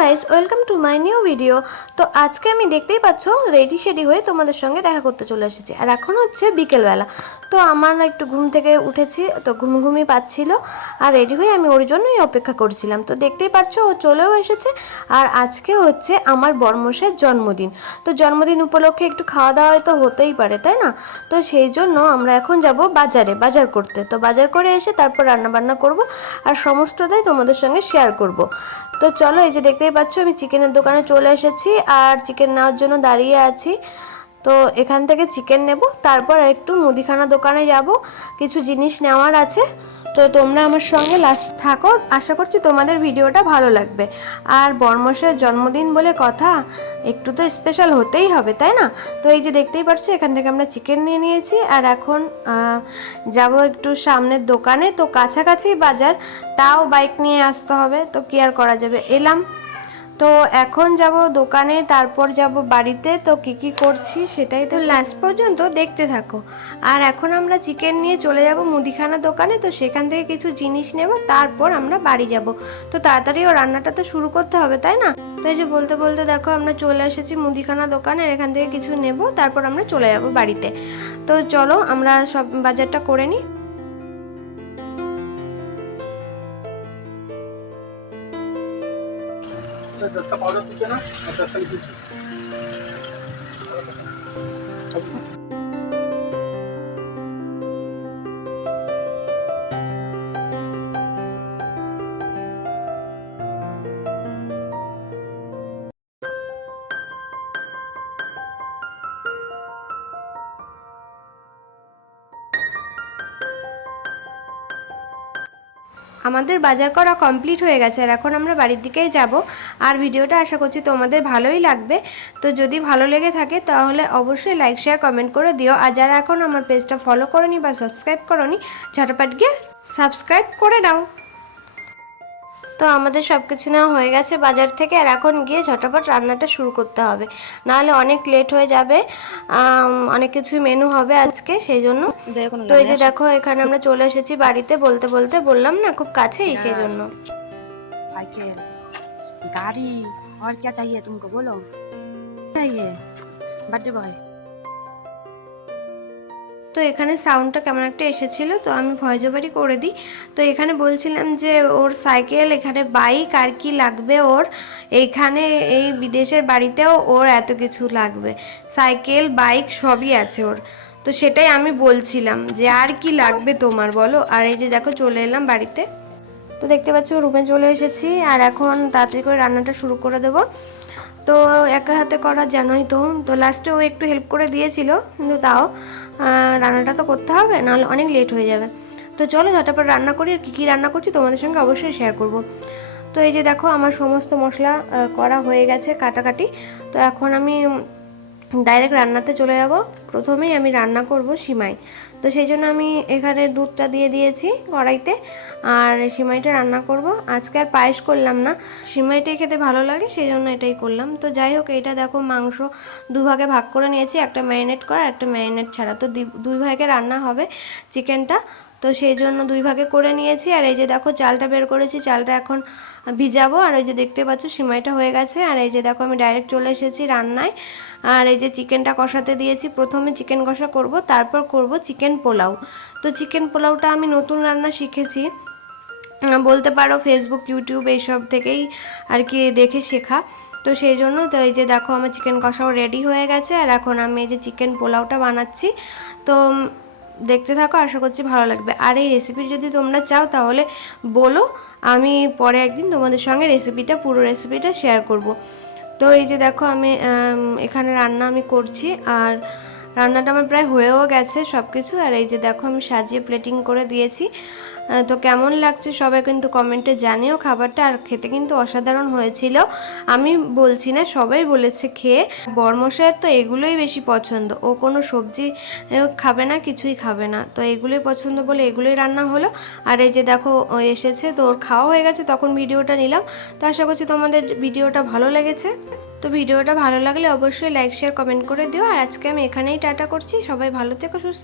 Guys, welcome to my new video. তো আজকে আমি দেখতেই পাচ্ছ রেডি শেডি হয়ে তোমাদের সঙ্গে দেখা করতে চলে এসেছি। আর এখন হচ্ছে বিকেলবেলা। তো আমার একটু ঘুম থেকে উঠেছি, তো ঘুমঘুমি পাচ্ছিল আর রেডি হয়ে আমি ওর জন্যই অপেক্ষা করছিলাম। তো দেখতেই পাচ্ছ ও চলেও এসেছে। আর আজকে হচ্ছে আমার বড়মশাইয়ের জন্মদিন। তো জন্মদিন উপলক্ষে একটু খাওয়া দাওয়া তো হতেই পারে, তাই না? তো সেই জন্য আমরা এখন যাব বাজার করতে। তো বাজার করে এসে তারপর রান্নাবান্না করব আর সমস্তটাই তোমাদের সঙ্গে শেয়ার করব। তো চলো, এই যে দেখতেই পাচ্ছ আমি চিকেনের দোকানে চলে এসেছি আর চিকেন নেওয়ার জন্য দাঁড়িয়ে আছি। তো এখান থেকে চিকেন নেব, তারপর একটু মুদিখানা দোকানে যাব, কিছু জিনিস নেওয়ার আছে। তো তোমরা আমার সঙ্গে লাস্ট থাকো, আশা করছি তোমাদের ভিডিওটা ভালো লাগবে। আর বড়মশাইয়ের জন্মদিন বলে কথা, একটু তো স্পেশাল হতেই হবে, তাই না? তো এই যে দেখতেই পাচ্ছ এখান থেকে আমরা চিকেন নিয়ে নিয়েছি আর এখন যাব একটু সামনের দোকানে। তো কাছাকাছি বাজার, তাও বাইক নিয়ে আসতে হবে, তো কি আর করা যাবে, এলাম। তো এখন যাব দোকানে, তারপর যাব বাড়িতে। তো কি করছি সেটাই তো লাস্ট পর্যন্ত দেখতে থাকো। আর এখন আমরা চিকেন নিয়ে চলে যাব মুদিখানা দোকানে, তো সেখান থেকে কিছু জিনিস নেব, তারপর আমরা বাড়ি যাব। তো তাড়াতাড়ি ও রান্নাটা তো শুরু করতে হবে, তাই না? তো এই যে বলতে বলতে দেখো আমরা চলে এসেছি মুদিখানা দোকানে, এখান থেকে কিছু নেব, তারপর আমরা চলে যাব বাড়িতে। তো চলো আমরা সব বাজারটা করে নিই। दस्ता पाउडर पीछे ना और दस्ता पीछे আমাদের বাজার করা কমপ্লিট হয়ে গেছে আর এখন আমরা বাড়ির দিকেই যাব। আর ভিডিওটা আশা করছি তোমাদের ভালোই লাগবে। তো যদি ভালো লেগে থাকে তাহলে অবশ্যই লাইক শেয়ার কমেন্ট করে দিও। আর যারা এখন আমার পেজটা ফলো করোনি বা সাবস্ক্রাইব করোনি, ঝটপট গিয়ে সাবস্ক্রাইব করে দাও। তো আমাদের সব কিছু নেওয়া হয়ে গেছে বাজার থেকে, আর এখন গিয়ে ঝটপট রান্নাটা শুরু করতে হবে, নাহলে অনেক লেট হয়ে যাবে। অনেক কিছুই মেনু হবে আজকে, সেই জন্য। তো এই যে দেখো এখানে আমরা চলে এসেছি বাড়িতে, বলতে বলতে বললাম না খুব কাছেই, সেই জন্য। साइकिल गाड़ी और क्या चाहिए तुमको बोलो चाहिए बर्थडे बॉय। তো এখানে সাউন্ডটা কেমন একটা এসেছিলো, তো আমি ভয়েস ওভারই করে দিই। তো এখানে বলছিলাম যে ওর সাইকেল, এখানে বাইক, আর কি লাগবে ওর, এইখানে এই বিদেশের বাড়িতেও ওর এত কিছু লাগবে, সাইকেল বাইক সবই আছে ওর। তো সেটাই আমি বলছিলাম যে আর কি লাগবে তোমার বলো। আর এই যে দেখো চলে এলাম বাড়িতে। তো দেখতে পাচ্ছ রুমে চলে এসেছি আর এখন তাড়াতাড়ি করে রান্নাটা শুরু করে দেবো। তো একা হাতে করা জানোই তো, তো লাস্টে ও একটু হেল্প করে দিয়েছিল, কিন্তু তাও রান্নাটা তো করতে হবে, নাহলে অনেক লেট হয়ে যাবে। তো চলো ঝটপট রান্না করি, আর কী রান্না করছি তোমাদের সঙ্গে অবশ্যই শেয়ার করব। তো এই যে দেখো আমার সমস্ত মশলা করা হয়ে গেছে, কাটাকাটি। তো এখন আমি ডাইরেক্ট রান্নাতে চলে যাব। প্রথমেই আমি রান্না করব সিমাই। তো সেই জন্য আমি এখানে দুধটা দিয়ে দিয়েছি কড়াইতে, আর সিমাইটা রান্না করব। আজকে আর পায়েস করলাম না, সিমাইটাই খেতে ভালো লাগে, সেই জন্য এটাই করলাম। তো যাই হোক, এইটা দেখো মাংস দুভাগে ভাগ করে নিয়েছি, একটা ম্যারিনেট করা, একটা ম্যারিনেট ছাড়া। তো দুই ভাগে রান্না হবে চিকেনটা, তো সেই জন্য দুই ভাগে করে নিয়েছি। আর এই যে দেখো চালটা বের করেছি, চালটা এখন ভিজাবো। আর ওই যে দেখতে পাচ্ছ সিমাইটা হয়ে গেছে। আর এই যে দেখো আমি ডাইরেক্ট চলে এসেছি রান্নায়। আর এই যে চিকেনটা কষাতে দিয়েছি, প্রথমে চিকেন কষা করব, তারপর করব চিকেন পোলাও। তো চিকেন পোলাওটা আমি নতুন রান্না শিখেছি বলতে পারো, ফেসবুক ইউটিউব এইসব থেকেই আর কি দেখে শেখা। তো সেই জন্য তো এই যে দেখো আমার চিকেন কষাও রেডি হয়ে গেছে, আর এখন আমি এই যে চিকেন পোলাওটা বানাচ্ছি। তো দেখতে থাকো, আশা করছি ভালো লাগবে। আর এই রেসিপি যদি তোমরা চাও তাহলে বলো, আমি পরে একদিন তোমাদের সঙ্গে রেসিপিটা, পুরো রেসিপিটা শেয়ার করব। তো এই যে দেখো আমি এখানে রান্না আমি করছি, আর রান্নাটা আমার প্রায় হয়েও গেছে সব কিছু। আর এই যে দেখো আমি সাজিয়ে প্লেটিং করে দিয়েছি। তো কেমন লাগছে সবাই কিন্তু কমেন্টে জানিও খাবারটা। আর খেতে কিন্তু অসাধারণ হয়েছিল, আমি বলছি না, সবাই বলেছে খেয়ে। বরমশাইয়ের তো এগুলোই বেশি পছন্দ, ও কোনো সবজি খাবে না, কিছুই খাবে না, তো এগুলোই পছন্দ বলে এগুলোই রান্না হলো। আর এই যে দেখো ও এসেছে, তো ওর খাওয়া হয়ে গেছে, তখন ভিডিওটা নিলাম। তো আশা করছি তোমাদের ভিডিওটা ভালো লেগেছে। তো ভিডিওটা ভালো লাগলে অবশ্যই লাইক শেয়ার কমেন্ট করে দিও। আর আজকে আমি এখানেই টাটা করছি, সবাই ভালো থেকো, সুস্থ